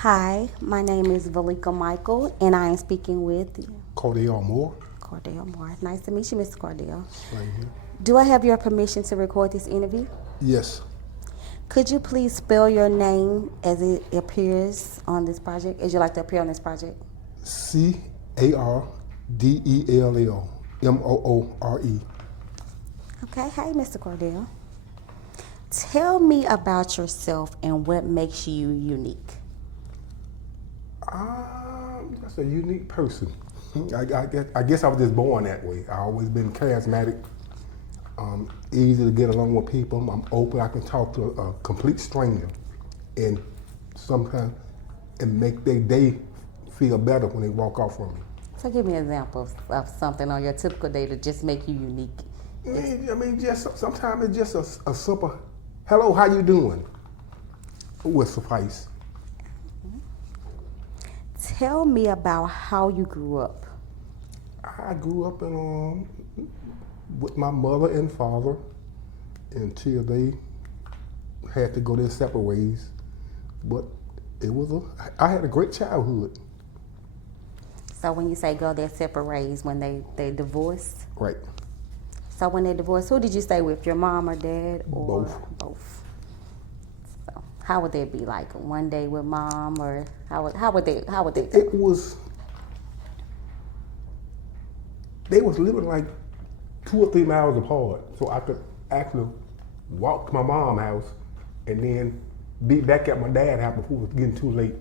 Hi, my name is Velika Michael, and I am speaking with Cardell Moore. Cardell Moore. Nice to meet you, Mr. Cardell. Right here. Do I have your permission to record this interview? Yes. Could you please spell your name as it appears on this project, as you like to appear on this project? Cardell Moore. Okay, hi, Mr. Cardell. Tell me about yourself and what makes you unique. That's a unique person. I guess I was just born that way. I always been charismatic, easy to get along with people. I'm open. I can talk to a complete stranger, and sometimes and make their day feel better when they walk off from me. So give me an example of something on your typical day to just make you unique. Just sometimes it's just a simple "Hello, how you doing?" would suffice. Tell me about how you grew up. I grew up with my mother and father until they had to go their separate ways. But I had a great childhood. So when you say go their separate ways, when they divorced? Right. So when they divorced, who did you stay with, your mom or dad? Or Both. Both. So how would that be, like one day with mom, or how would they go? They was living like 2 or 3 miles apart, so I could actually walk to my mom's house and then be back at my dad's house before it was getting too late.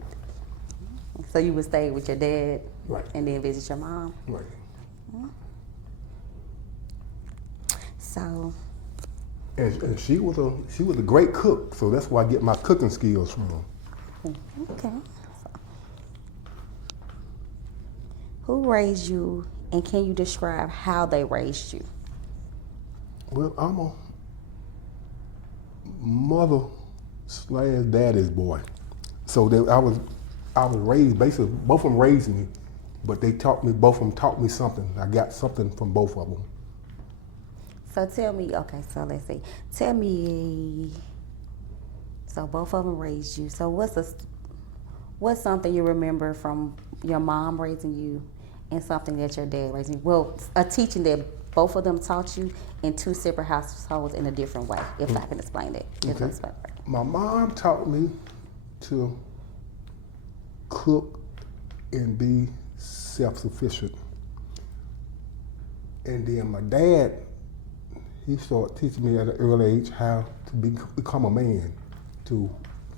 So you would stay with your dad, right, and then visit your mom? Right. So. And she was a great cook, so that's where I get my cooking skills from. Okay. Who raised you, and can you describe how they raised you? Well, I'm a mother/daddy's boy, so I was raised basically. Both of them raised me, but both of them taught me something. I got something from both of them. So tell me, okay, so let's see. Tell me, so both of them raised you. So what's something you remember from your mom raising you and something that your dad raised you? Well, a teaching that both of them taught you in two separate households in a different way, if I can explain that. Okay. My mom taught me to cook and be self-sufficient. And then my dad, he started teaching me at an early age how to become a man. To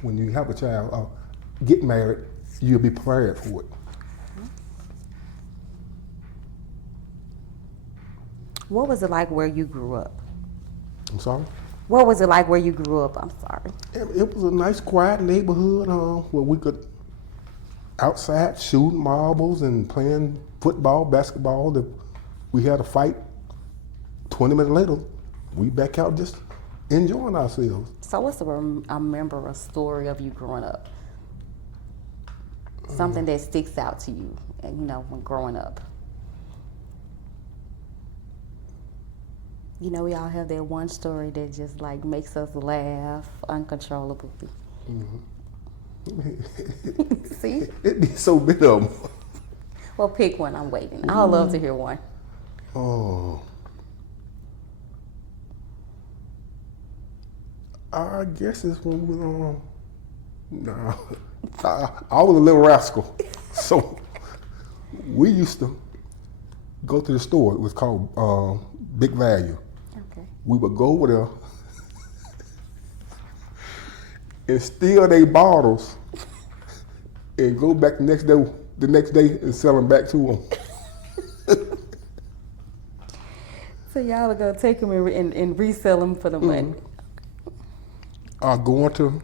when you have a child, get married, you'll be prepared for it. What was it like where you grew up? I'm sorry? What was it like where you grew up? I'm sorry. It was a nice, quiet neighborhood where we could outside shooting marbles and playing football, basketball. We had a fight. 20 minutes later, we back out just enjoying ourselves. So what's a memorable story of you growing up? Something that sticks out to you, and when growing up. We all have that one story that just like makes us laugh uncontrollably. Mm-hmm. See? It'd be so big of them. Well, pick one. I'm waiting. I'd love to hear one. Oh. I guess it's when we I was a little rascal. So we used to go to the store. It was called Big Value. Okay. We would go over there and steal their bottles and go back the next day and sell them back to them. So y'all are gonna take them and resell them for the money. Going to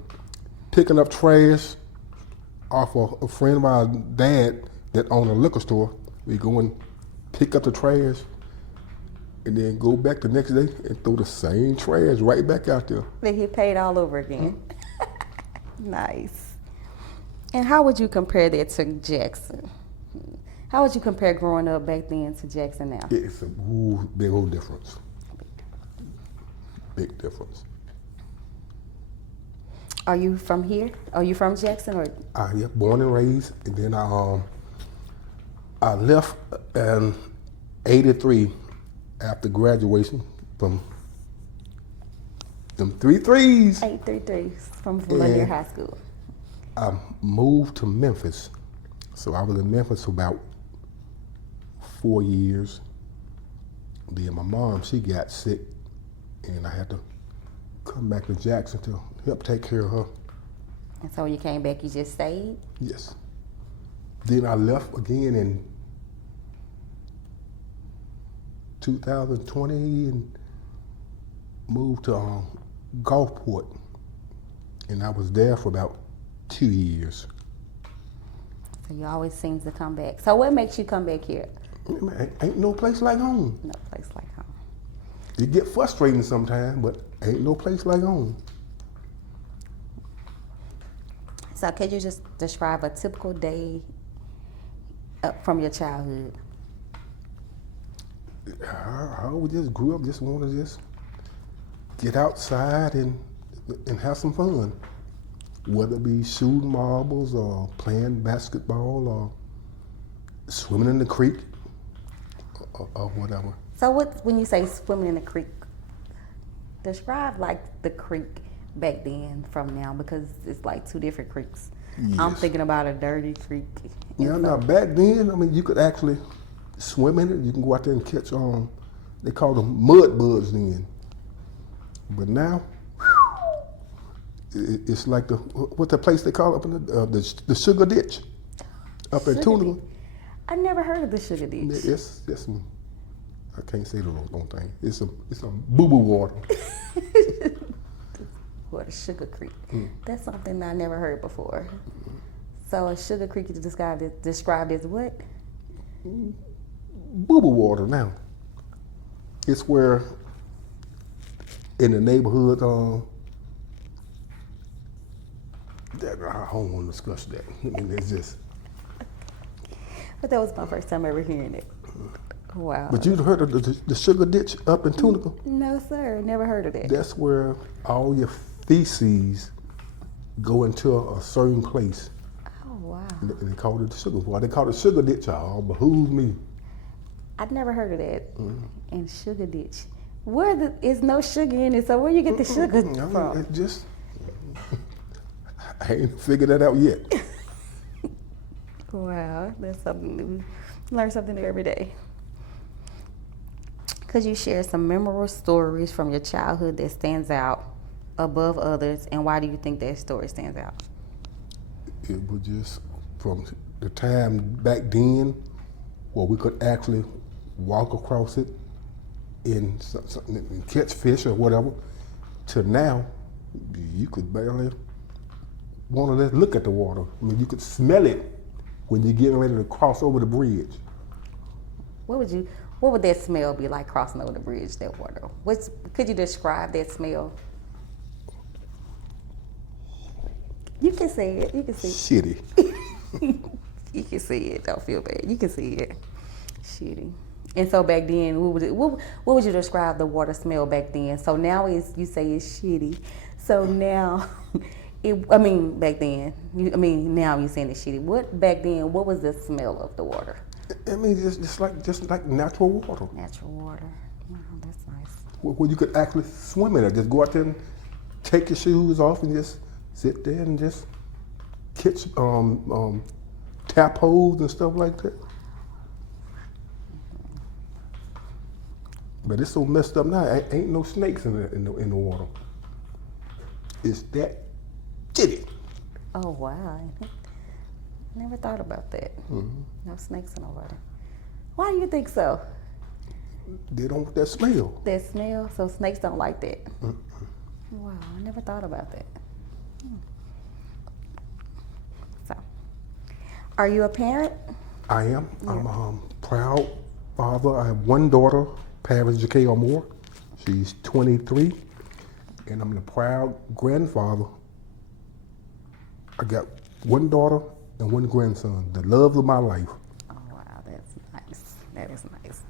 picking up trash off a friend of my dad that owned a liquor store. We go and pick up the trash and then go back the next day and throw the same trash right back out there. They get paid all over again. Nice. And how would you compare that to Jackson? How would you compare growing up back then to Jackson now? It's a big old difference. Big difference. Are you from here? Are you from Jackson or? Yeah, born and raised, and then I left in '83 after graduation from them 3 threes. 833 from Lanier High School. I moved to Memphis, so I was in Memphis for about 4 years. Then my mom, she got sick, and I had to come back to Jackson to help take care of her. And so when you came back, you just stayed? Yes. Then I left again in 2020 and moved to Gulfport, and I was there for about 2 years. So you always seem to come back. So what makes you come back here? Ain't no place like home. No place like home. It get frustrating sometimes, but ain't no place like home. So could you just describe a typical day from your childhood? I always just grew up, just want to just get outside and have some fun. Whether it be shooting marbles or playing basketball or swimming in the creek or whatever. So when you say swimming in the creek, describe like the creek back then from now, because it's like two different creeks. Yes. I'm thinking about a dirty creek. Yeah, now back then, I mean, you could actually swim in it. You can go out there and catch they call them mud bugs then. But now, it's like what's the place they call it up in the sugar ditch up in Tunica. I never heard of the sugar ditch. It's some, I can't say the wrong thing. It's some boo-boo water. What, a sugar creek? That's something I never heard before. So a sugar creek is described as what? Boo-boo water now. It's where in the neighborhood, I don't want to discuss that. I mean, it's just. But that was my first time ever hearing it. Wow. But you've heard of the sugar ditch up in Tunica? No, sir. Never heard of that. That's where all your feces go into a certain place. Oh, wow. And they call it the sugar. Why they call it sugar ditch? Oh, behoove me. I'd never heard of that. And sugar ditch. Is no sugar in it, so where you get the sugar from? It just, I ain't figured that out yet. Wow, that's something new. Learn something new every day. Could you share some memorable stories from your childhood that stands out above others, and why do you think that story stands out? It was just from the time back then where we could actually walk across it and catch fish or whatever, to now you could barely want to look at the water. I mean, you could smell it when you're getting ready to cross over the bridge. What would that smell be like crossing over the bridge, that water? Could you describe that smell? You can say it. You can see it. Shitty. You can see it. Don't feel bad. You can see it. Shitty. And so back then, what would you describe the water smell back then? So now you say it's shitty. So now, back then, now you're saying it's shitty. Back then, what was the smell of the water? I mean, just like natural water. Natural water. Wow, that's nice. Where you could actually swim in it. Just go out there and take your shoes off and just sit there and just catch tadpoles and stuff like that. But it's so messed up now. Ain't no snakes in the water. It's that shitty. Oh wow. Never thought about that. Mm-hmm. No snakes in the water. Why do you think so? They don't want that smell. That smell? So snakes don't like that? Wow, I never thought about that. So, are you a parent? I am. Yeah. I'm a proud father. I have one daughter, Cardell Moore. She's 23. And I'm the proud grandfather. I got one daughter and one grandson, the love of my life. Oh, wow, that's nice. That is nice.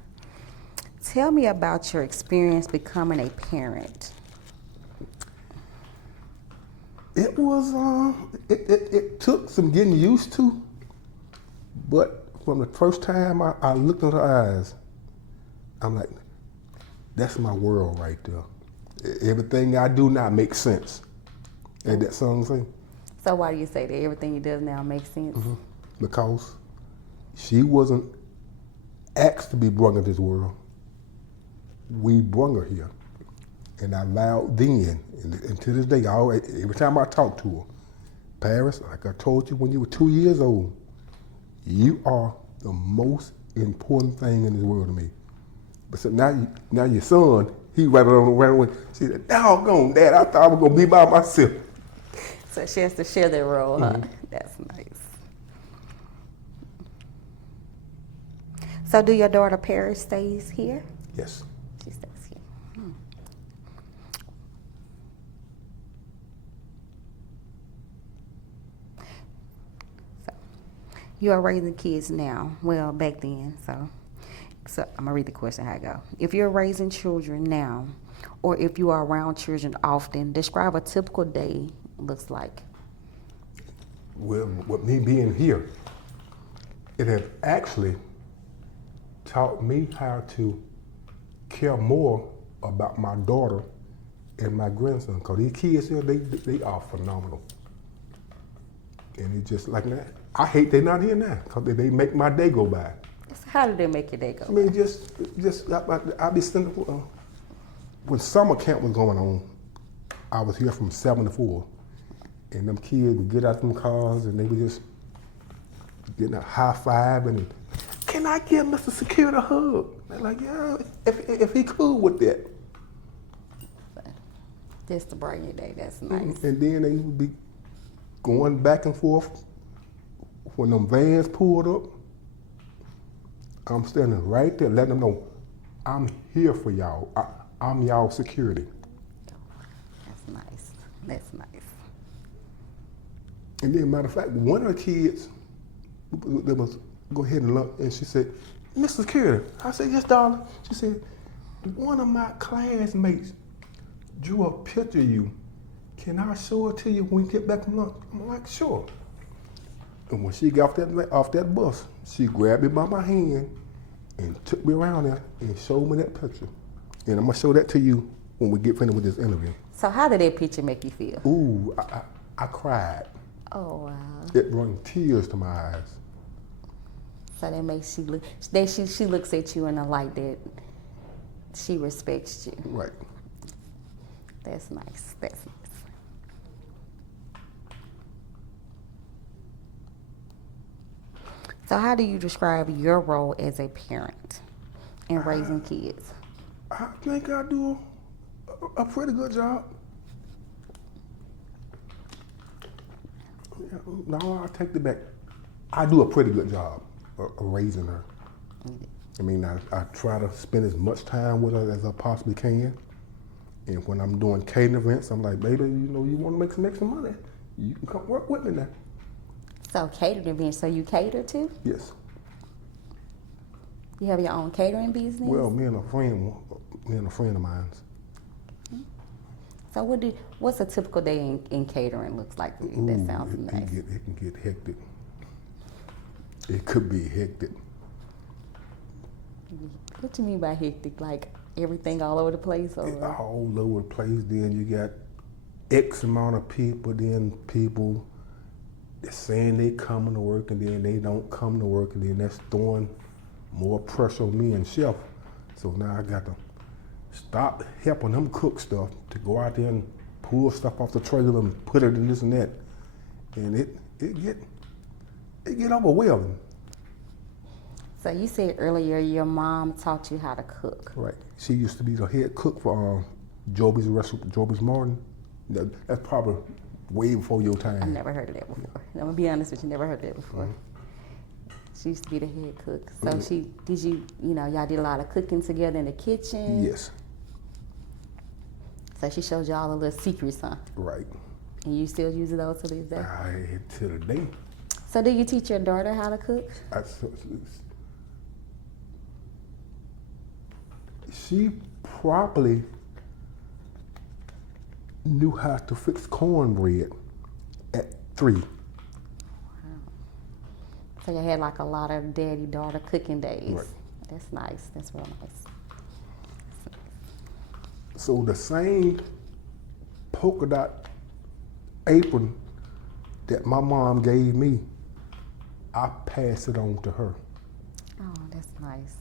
Tell me about your experience becoming a parent. It was, it took some getting used to, but from the first time I looked in her eyes, I'm like, that's my world right there. Everything I do now makes sense. Ain't that song say? So why do you say that everything you do now makes sense? Because she wasn't asked to be brung into this world. We brung her here. And I vowed then, and to this day, every time I talk to her, Paris, like I told you when you were 2 years old, you are the most important thing in this world to me. But so now your son, he right around. She said, doggone, Dad, I thought I was going to be by myself. So she has to share that role, huh? That's nice. So do your daughter Paris stays here? Yes. She stays here. So you are raising kids now. Well, back then. So I'm gonna read the question how it go. If you're raising children now, or if you are around children often, describe a typical day looks like. Well, with me being here, it has actually taught me how to care more about my daughter and my grandson. Because these kids here, they are phenomenal. And it's just like that. I hate they're not here now because they make my day go by. So how did they make your day go? I mean, I be sitting, when summer camp was going on, I was here from 7 to 4. And them kids would get out them cars and they would just getting a high five and, can I give Mr. Security a hug? They're like, yeah, if he cool with that. Just to brighten your day, that's nice. And then they would be going back and forth. When them vans pulled up, I'm standing right there letting them know, I'm here for y'all. I'm y'all security. That's nice. That's nice. And then, matter of fact, one of the kids that was go ahead and look, and she said, Mr. Security. I said, yes, darling. She said, one of my classmates drew a picture of you. Can I show it to you when we get back from lunch? I'm like, sure. And when she got off that bus, she grabbed me by my hand and took me around there and showed me that picture. And I'm gonna show that to you when we get finished with this interview. So how did that picture make you feel? Ooh, I cried. Oh, wow. It brought tears to my eyes. So that makes you look, she looks at you in a light that she respects you. Right. That's nice. That's nice. So how do you describe your role as a parent in raising kids? I think I do a pretty good job. No, I take it back. I do a pretty good job of raising her. I mean, I try to spend as much time with her as I possibly can. And when I'm doing catering events, I'm like, baby, you want to make some extra money, you can come work with me now. So catering events, so you cater too? Yes. You have your own catering business? Well, me and a friend of mine. So what's a typical day in catering looks like for you? That sounds nice. It can get hectic. It could be hectic. What do you mean by hectic? Like everything all over the place? Or? All over the place. Then you got X amount of people. Then people saying they coming to work, and then they don't come to work, and then that's throwing more pressure on me and chef. So now I got to stop helping them cook stuff to go out there and pull stuff off the trailer and put it in this and that, and it get overwhelming. So you said earlier your mom taught you how to cook. Right. She used to be the head cook for Joby's restaurant, Joby's Martin. That's probably way before your time. I've never heard of that before. I'm gonna be honest with you, never heard of that before. She used to be the head cook. So y'all did a lot of cooking together in the kitchen? Yes. So she showed you all the little secrets, huh? Right. And you still use those to this day? To the day. So do you teach your daughter how to cook? She probably knew how to fix cornbread 3. So you had like a lot of daddy-daughter cooking days. Right. That's nice. That's real nice. So the same polka dot apron that my mom gave me, I passed it on to her. Oh, that's nice.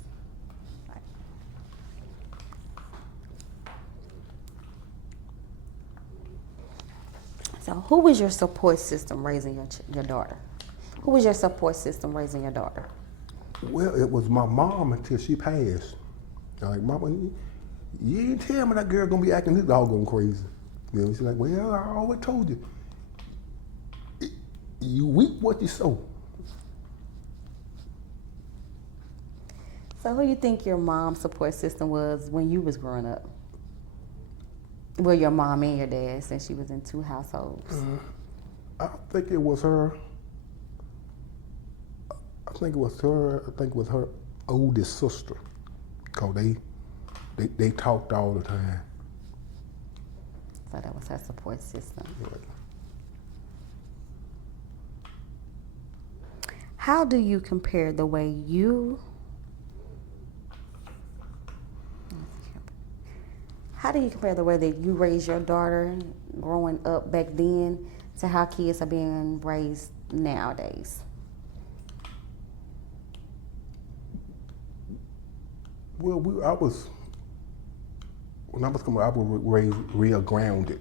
So who was your support system raising your daughter? Who was your support system raising your daughter? Well, it was my mom until she passed. Like, Mama, you ain't tell me that girl gonna be acting this doggone crazy. You know, she's like, well, I always told you. You reap what you sow. So who you think your mom's support system was when you was growing up? Well, your mom and your dad, since she was in 2 households. I think it was her. I think it was her oldest sister. Cause they talked all the time. So that was her support system. Right. How do you compare the way you that you raised your daughter growing up back then to how kids are being raised nowadays? Well, when I was coming up, I was raised real grounded,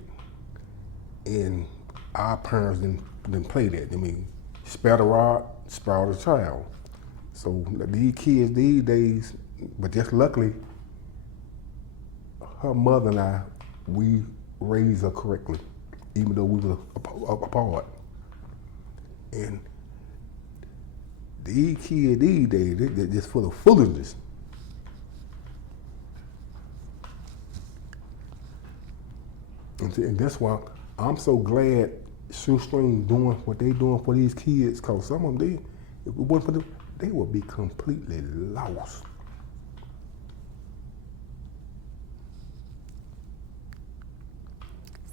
and our parents didn't play that. I mean, spare the rod, spoil the child. So these kids these days, but just luckily, her mother and I, we raised her correctly, even though we were apart. And these kids these days, they're just full of foolishness. And that's why I'm so glad Shoestring doing what they doing for these kids, because some of them, if it wasn't for them, they would be completely lost.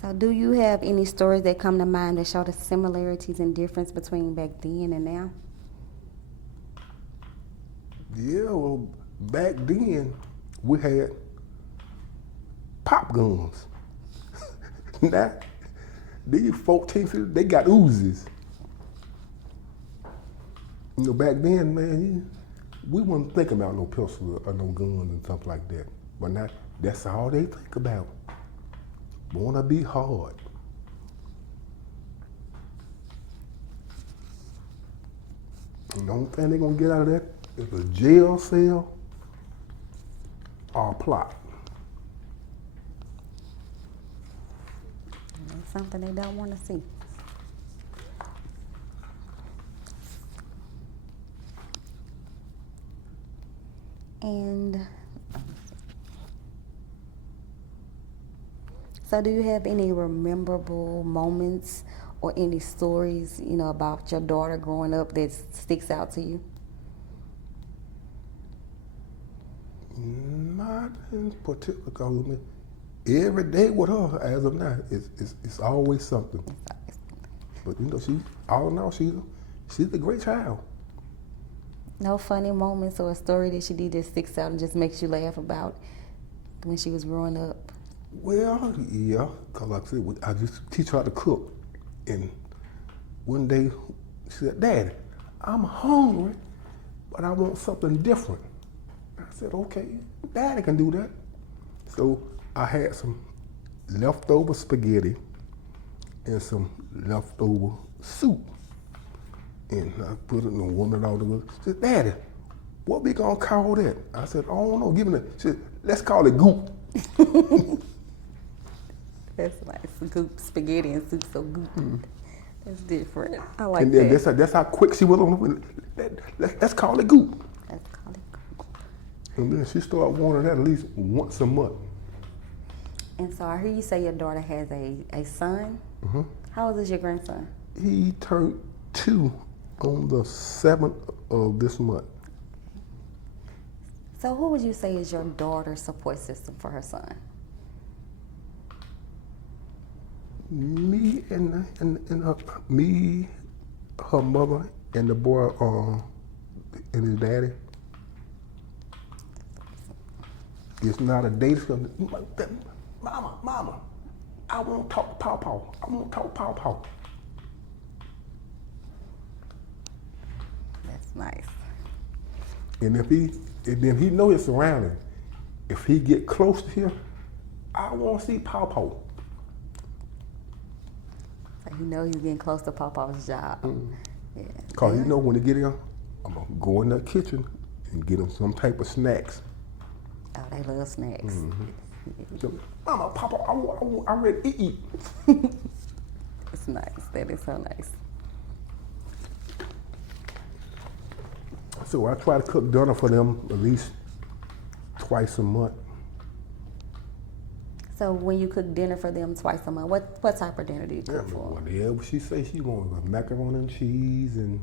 So do you have any stories that come to mind that show the similarities and difference between back then and now? Yeah, well, back then, we had pop guns. Now, these 14, they got Uzis. You know, back then, man, we wouldn't think about no pistols or no guns and stuff like that. But now, that's all they think about. Wanna be hard. And the only thing they're gonna get out of that is a jail cell or a plot. It's something they don't want to see. And so do you have any memorable moments or any stories, about your daughter growing up that sticks out to you? Not in particular, because every day with her, as of now, it's always something. But all in all, she's a great child. No funny moments or a story that she did that sticks out and just makes you laugh about when she was growing up? Well, yeah, because like I said, I just teach her how to cook. And one day, she said, Daddy, I'm hungry, but I want something different. I said, okay, Daddy can do that. So I had some leftover spaghetti and some leftover soup. And I put it in the woman all together. She said, Daddy, what we gonna call that? I said, I don't know, give me that. She said, let's call it goop. That's nice. Goop, spaghetti and soup, so goop. That's different. I like And then that. that's how quick she was on it. Let's call it goop. Let's call it goop. And then she started wanting that at least once a month. And so I hear you say your daughter has a son. Mm-hmm. How old is your grandson? He turned 2 on the 7th of this month. So who would you say is your daughter's support system for her son? Me me, her mother, and the boy, and his daddy. It's not a date. Mama, I want to talk to Pawpaw. I want to talk to Pawpaw. That's nice. And then he know his surroundings. If he get close to him, I want to see Pawpaw. So he know he's getting close to Pawpaw's job. Yeah. Cause he know when he get in, I'm gonna go in the kitchen and get him some type of snacks. Oh, they love snacks. So, Mama, Pawpaw, I'm ready to eat. It's nice. That is so nice. So I try to cook dinner for them at least twice a month. So when you cook dinner for them twice a month, what type of dinner do you cook for them? Whatever she say she wants, macaroni and cheese and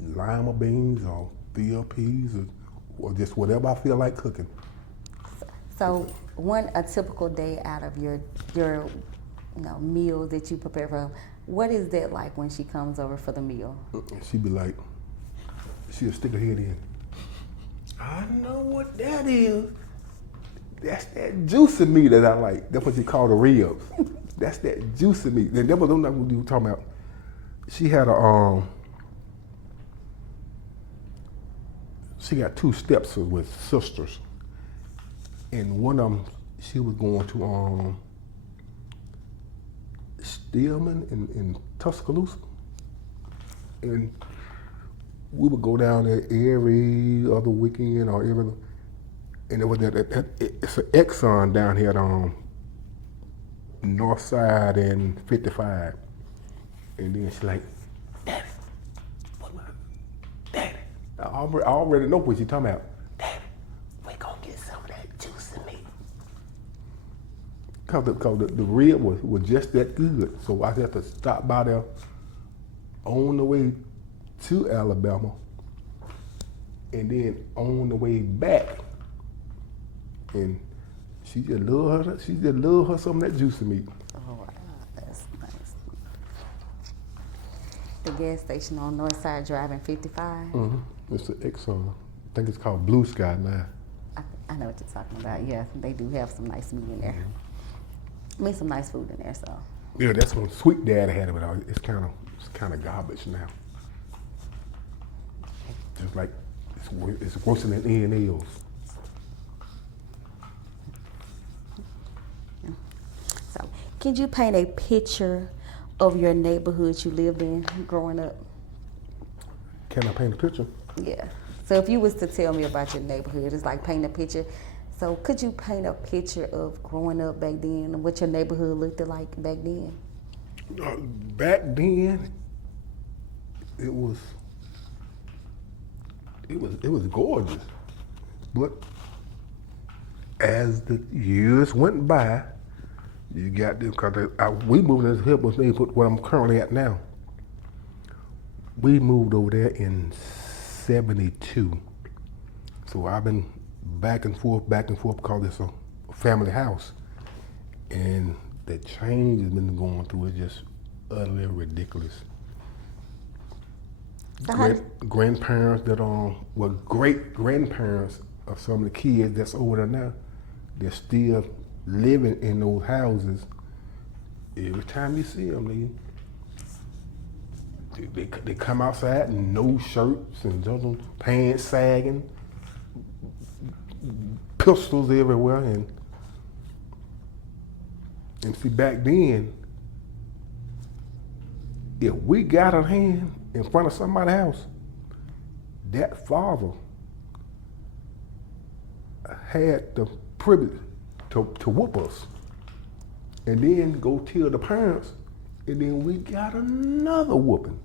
lima beans or field peas or just whatever I feel like cooking. So a typical day out of your meal that you prepare for them, what is that like when she comes over for the meal? She'd be like, she'll stick her head in. I know what that is. That's that juicy meat that I like. That's what you call the ribs. That's that juicy meat. And that was what you were talking about. She had she got two stepsisters with sisters. And one of them, she was going to Stillman in Tuscaloosa. And we would go down there every other weekend or every, and it was it's an Exxon down here on North Side and 55. And then she's like, Daddy, Daddy, I already know what you're talking about. Daddy, we gonna get some of that juicy meat. Cause the rib was just that good. So I had to stop by there on the way to Alabama, and then on the way back, and she just loved her some of that juicy meat. Oh wow, that's nice. The gas station on North Side driving 55. It's an Exxon. I think it's called Blue Sky now. I know what you're talking about. Yeah, they do have some nice meat in there. I mean, some nice food in there. So. Yeah, that's when Sweet Daddy had it, but it's kind of garbage now. Just like it's worse than E&L's. So, can you paint a picture of your neighborhood you lived in growing up? Can I paint a picture? Yeah. So if you was to tell me about your neighborhood, it's like paint a picture. So could you paint a picture of growing up back then and what your neighborhood looked like back then? Back then, it was gorgeous, but as the years went by, you got this, because we moved in this Hillbrook neighborhood where I'm currently at now. We moved over there in 72. So I've been back and forth because it's a family house. And the change has been going through is just utterly ridiculous. So Grandparents that great grandparents of some of the kids that's over there now, they're still living in those houses. Every time you see them, they come outside in no shirts and just pants sagging, pistols everywhere, and see back then, if we got a hand in front of somebody's house, that father had the privilege to whoop us, and then go tell the parents, and then we got another whooping.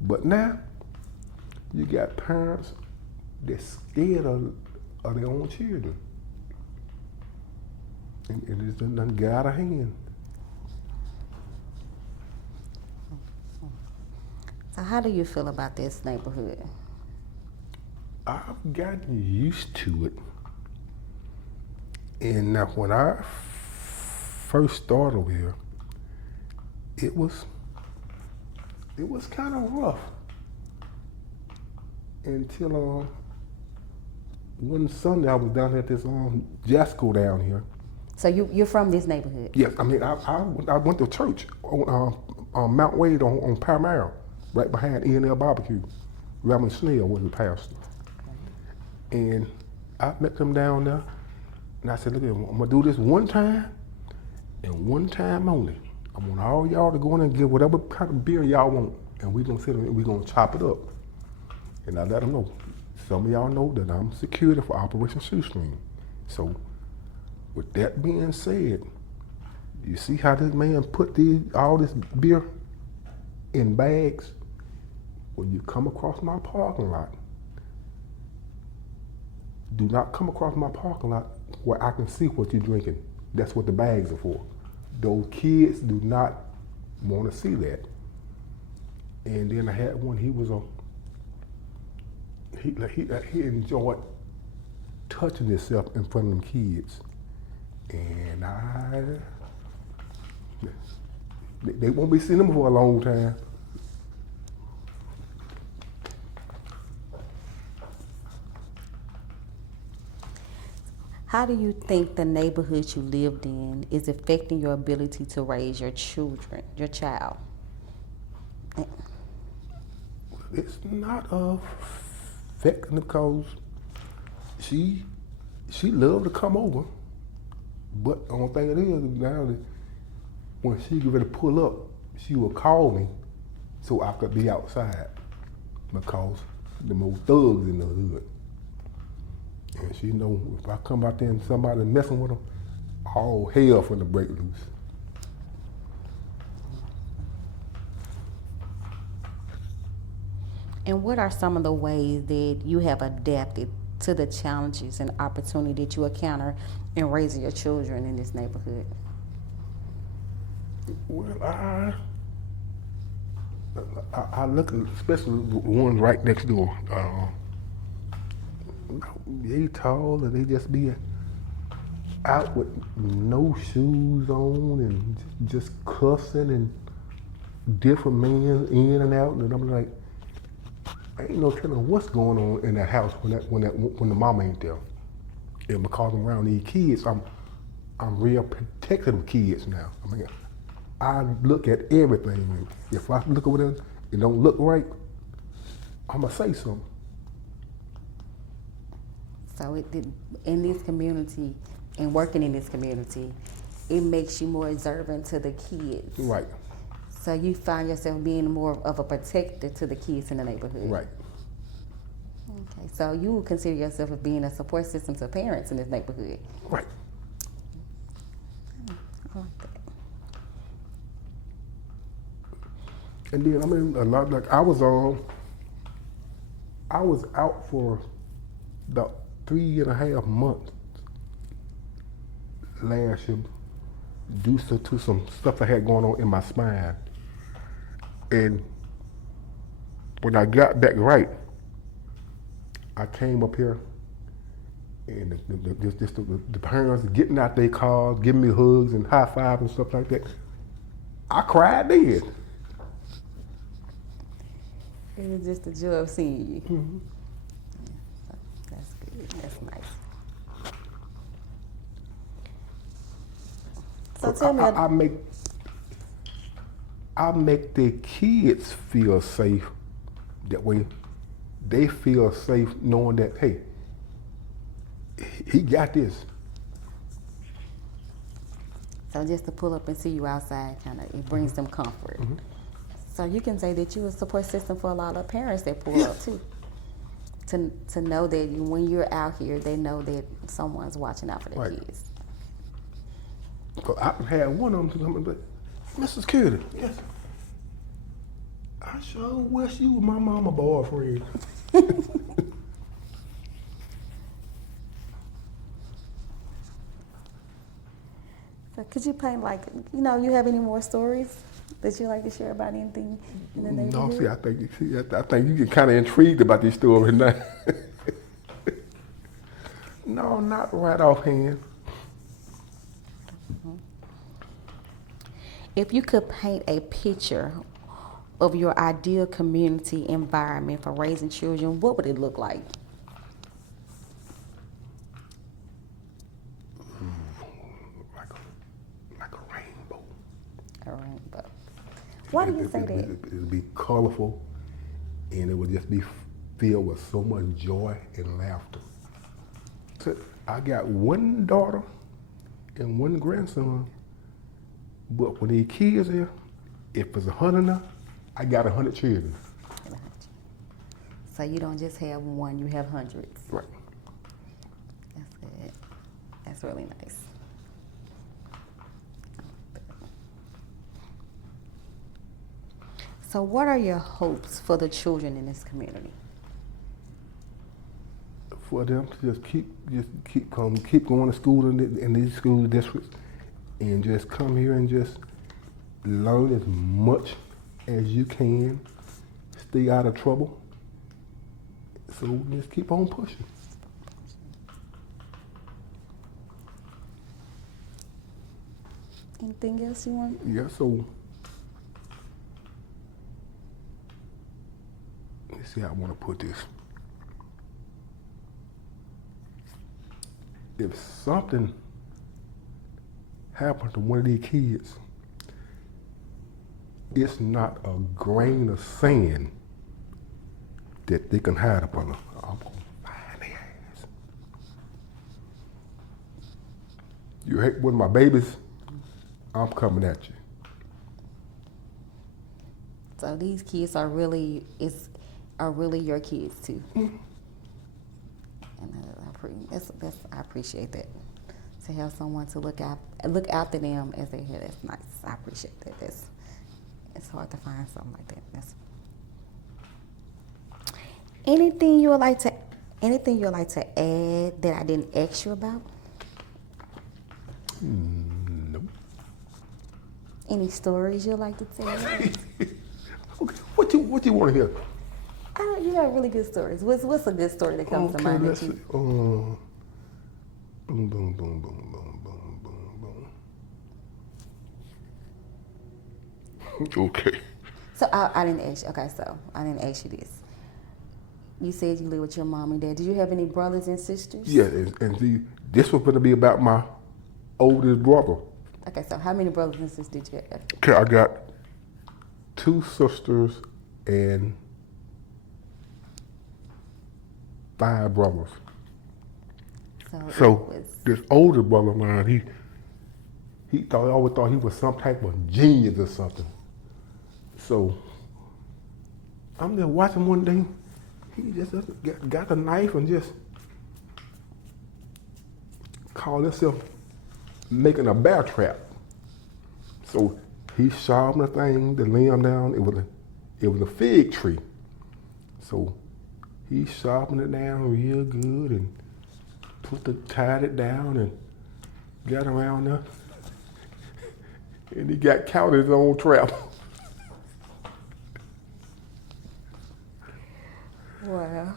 But now, you got parents that's scared of their own children, and it done got out of hand. So how do you feel about this neighborhood? I've gotten used to it. And now when I first started over here, it was kind of rough until one Sunday I was down at this Jasco down here. So you're from this neighborhood? Yes, I mean I went to church on Mount Wade on Palmyra, right behind E&L Barbecue. Reverend Snell was the pastor, and I met them down there, and I said, look, I'm gonna do this one time, and one time only. I want all y'all to go in and get whatever kind of beer y'all want, and we're gonna sit and we're gonna chop it up. And I let them know. Some of y'all know that I'm security for Operation Shoestring. So, with that being said, you see how this man put all this beer in bags? When you come across my parking lot, do not come across my parking lot where I can see what you're drinking. That's what the bags are for. Those kids do not want to see that. And then I had one, he enjoyed touching himself in front of them kids. And they won't be seeing them for a long time. How do you think the neighborhood you lived in is affecting your ability to raise your child? It's not affecting because she loved to come over, but the only thing it is now that when she get ready to pull up, she will call me so I could be outside because the more thugs in the hood. And she know if I come out there and somebody messing with them, all hell finna break loose. And what are some of the ways that you have adapted to the challenges and opportunity that you encounter in raising your children in this neighborhood? Well, I look at, especially the ones right next door. They tall and they just be out with no shoes on and just cussing and different men in and out, and I'm like, ain't no telling what's going on in that house when the mama ain't there. And because I'm around these kids, I'm real protective of kids now. I mean, I look at everything. If I look over there and don't look right, I'ma say something. So in this community and working in this community, it makes you more observant to the kids. Right. So you find yourself being more of a protector to the kids in the neighborhood. Right. Okay. So you would consider yourself as being a support system to parents in this neighborhood. Right. I like that. And then I mean a lot like I was out for about 3.5 months last year due to some stuff I had going on in my spine. And when I got back right, I came up here and the parents getting out their cars, giving me hugs and high fives and stuff like that. I cried then. It was just a joy of seeing you. Mm-hmm. Yeah, so that's good. That's nice. So tell me, I make the kids feel safe. That way, they feel safe knowing that, hey, he got this. so just to pull up and see you outside, kind of, it brings them comfort. Mm-hmm. So you can say that you're a support system for a lot of parents that pull up too. To know that when you're out here, they know that someone's watching out for their Right. kids. Cause I had one of them to come and be, Mrs. Cutie, yes. I sure wish you were my mama boyfriend. So could you paint you have any more stories that you like to share about anything in the neighborhood? No, see, I think you get kind of intrigued about these stories now. No, not right offhand. If you could paint a picture of your ideal community environment for raising children, what would it look like? Like a rainbow. A rainbow. Why do you say that? It would be colorful, and it would just be filled with so much joy and laughter. So I got one daughter and one grandson, but when these kids here, if it's 100 now, I got 100 children. So you don't just have one, you have hundreds. Right. That's good. That's really nice. So what are your hopes for the children in this community? For them to just keep going to school in these school districts, and just come here and just learn as much as you can. Stay out of trouble. So just keep on pushing. Anything else you want? Yeah, so let's see how I want to put this. If something happened to one of these kids, it's not a grain of sand that they can hide up under. I'm gonna find their ass. You hate one of my babies, I'm coming at you. So these kids are really your kids too. Mm-hmm. And I appreciate that. To have someone to look after them as they hear, that's nice. I appreciate that. It's hard to find something like that. Anything you would like to add that I didn't ask you about? No. Any stories you'd like to tell? Okay, what you want to hear? You have really good stories. What's a good story that comes to mind? Let's see. Boom, boom, boom, boom, boom, boom, boom, boom. Okay. So I didn't ask you. Okay, so I didn't ask you this. You said you live with your mom and dad. Did you have any brothers and sisters? Yeah, and see, this was going to be about my oldest brother. Okay, so how many brothers and sisters did you have? Okay, I got 2 sisters and 5 brothers. So this older brother of mine, he always thought he was some type of genius or something. So I'm just watching one day, he just got a knife and just called himself making a bear trap. So he sharpened the thing, the limb down. It was a fig tree. So he sharpened it down real good and tied it down and got around there. And he got caught in his own trap. Wow.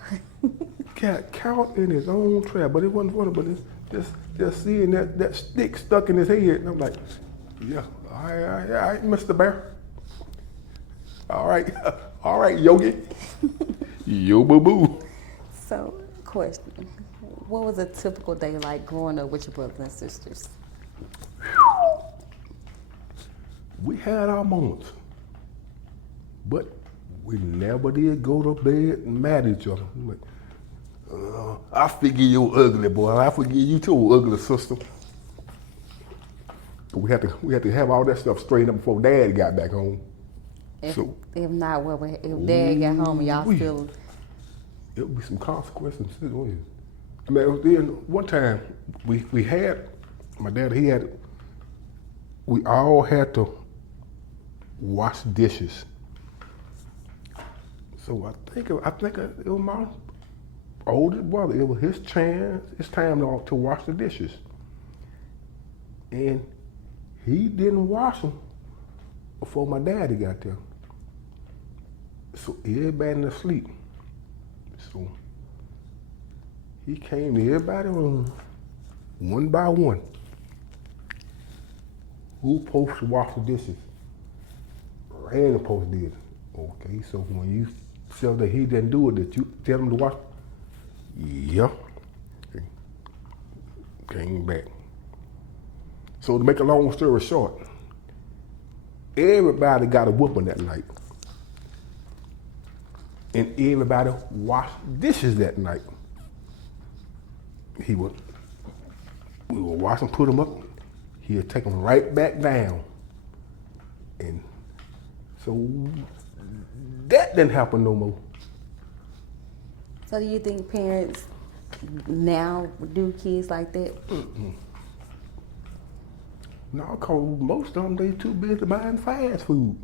Got caught in his own trap, but it wasn't funny. But it's just seeing that stick stuck in his head, and I'm like, yeah, all right, Mr. Bear. All right, Yogi. Yo, boo boo. So, question: what was a typical day like growing up with your brothers and sisters? We had our moments, but we never did go to bed mad at each other. Like, I figure you ugly, boy. I forgive you too, ugly sister. We had to have all that stuff straightened up before Dad got back home. If not, if Dad got home and y'all still... It would be some consequences. I mean, then one time we had, my dad, we all had to wash dishes. So I think it was my oldest brother. It was his time to wash the dishes. And he didn't wash them before my daddy got there. So everybody was asleep. So he came to everybody's room, one by one. Who's supposed to wash the dishes? Random post did. Okay, so when you tell that he didn't do it, that you tell him to watch? Yeah. Okay. Came back. So to make a long story short, everybody got a whooping that night. And everybody washed dishes that night. We would wash them, put them up. He'd take them right back down. And so that didn't happen no more. So do you think parents now do kids like that? No, cause most of them, they too busy buying fast food.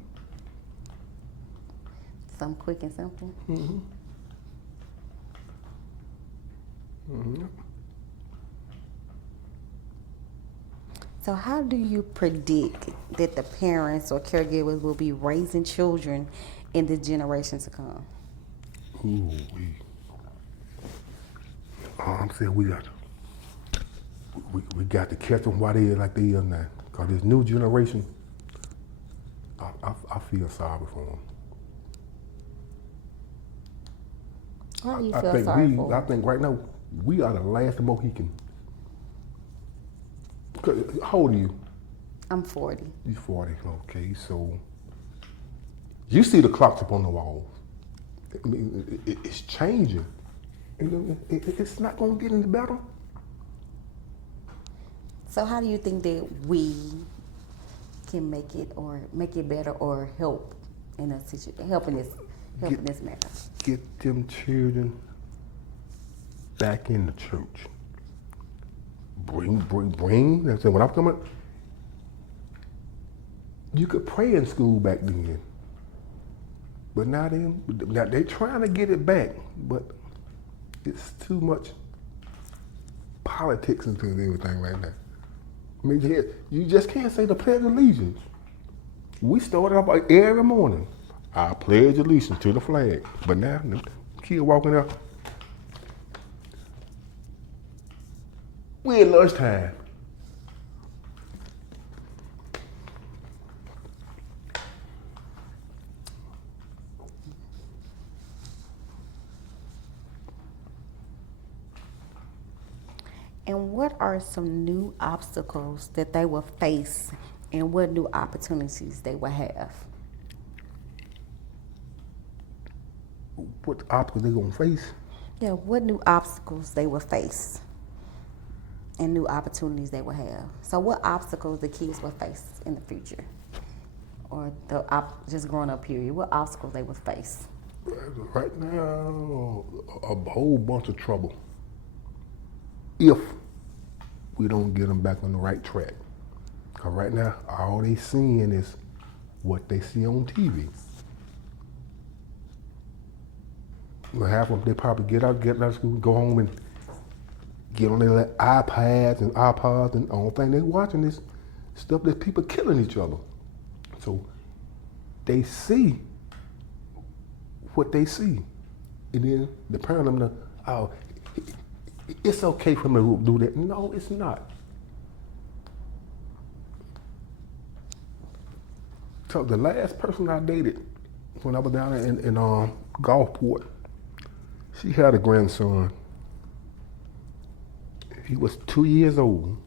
Something quick and simple? Mm-hmm. Mm-hmm. So how do you predict that the parents or caregivers will be raising children in the generations to come? Ooh, I'm saying we got to catch them while they are like they are now. Cause this new generation, I feel sorry for them. Why do you feel sorry for I them? think right now we are the last Mohican. How old are you? I'm 40. You're 40. Okay, so you see the clocks up on the walls. I mean, it's changing. It's not going to get any better. So how do you think that we can make it better or help in a situation, help in this matter? Get them children back in the church. Bring. That's when I'm coming. You could pray in school back then, but now they trying to get it back, but it's too much politics into everything right now. I mean, you just can't say the Pledge of Allegiance. We started up every morning. I pledge allegiance to the flag, but now the kid walking out. We at lunchtime. And what are some new obstacles that they will face and what new opportunities they will have? What obstacles they gonna face? Yeah, what new obstacles they will face and new opportunities they will have. So what obstacles the kids will face in the future? Or just growing up period, what obstacles they will face? Right now, a whole bunch of trouble. If we don't get them back on the right track. Because right now, all they seeing is what they see on TV. Half of them, they probably get out of school, go home and get on their iPads and iPods, and the only thing they watching is stuff that people killing each other. So they see what they see. And then the parent of them, oh, it's okay for me to do that. No, it's not. So the last person I dated when I was down in Gulfport, she had a grandson. He was 2 years old.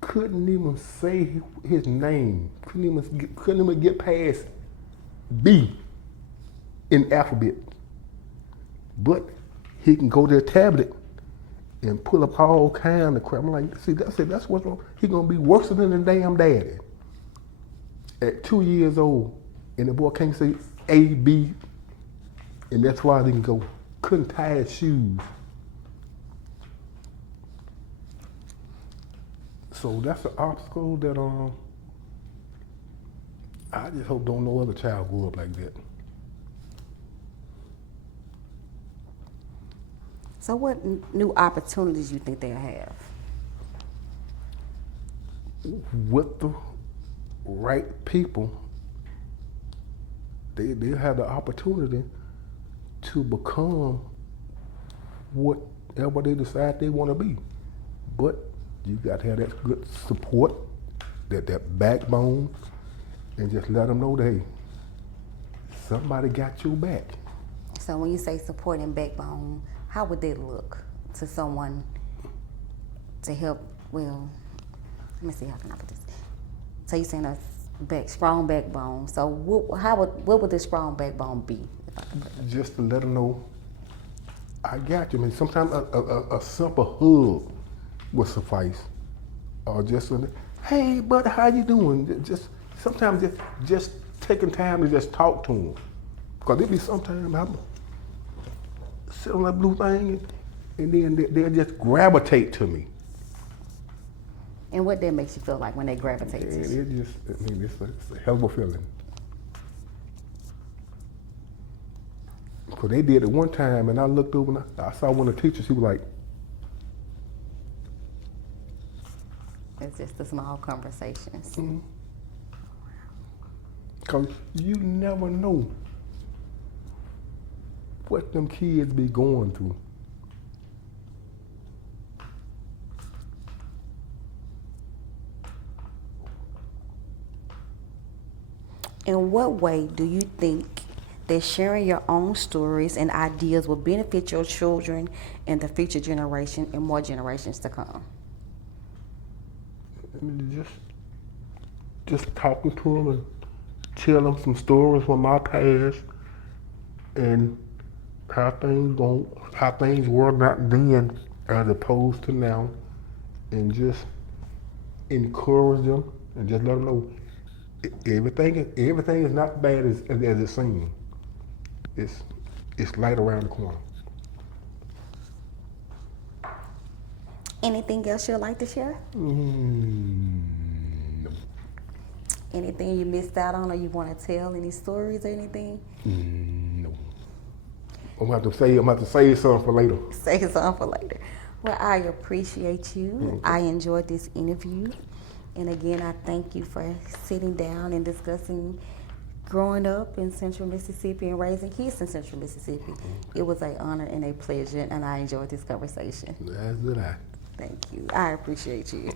Couldn't even say his name. Couldn't even get past B in alphabet. But he can go to a tablet and pull up all kind of crap. I'm like, see, that's what's wrong. He gonna be worse than the damn daddy. At 2 years old, and the boy can't say A, B, and that's why they can go. Couldn't tie his shoes. So that's an obstacle that I just hope don't no other child grow up like that. So what new opportunities you think they'll have? With the right people, they'll have the opportunity to become whatever they decide they want to be. But you got to have that good support, that backbone, and just let them know that, hey, somebody got your back. So when you say support and backbone, how would that look to someone to help? Well, let me see, how can I put this? So you're saying a strong backbone. So what would this strong backbone be? Just to let them know, I got you. I mean, sometimes a simple hug would suffice, or just hey, bud, how you doing? Just sometimes just taking time to just talk to them, because there be sometimes I sit on that blue thing, and then they'll just gravitate to me. And what that makes you feel like when they gravitate to you? It just, I mean, it's a hell of a feeling. Because they did it one time, and I looked over and I saw one of the teachers. He was like, It's just the small conversations. because you never know what them kids be going through. In what way do you think that sharing your own stories and ideas will benefit your children and the future generation and more generations to come? I mean, just talking to them and tell them some stories from my past and how things were not then as opposed to now, and just encourage them and just let them know everything is not bad as it seems. It's light around the corner. Anything else you'd like to share? No. Anything you missed out on or you want to tell? Any stories or anything? No. I'm gonna have to save something for later. Save something for later. Well, I appreciate you. Okay. I enjoyed this interview. And again, I thank you for sitting down and discussing growing up in Central Mississippi and raising kids in Central Mississippi. It was an honor and a pleasure, and I enjoyed this conversation. As did I. Thank you. I appreciate you.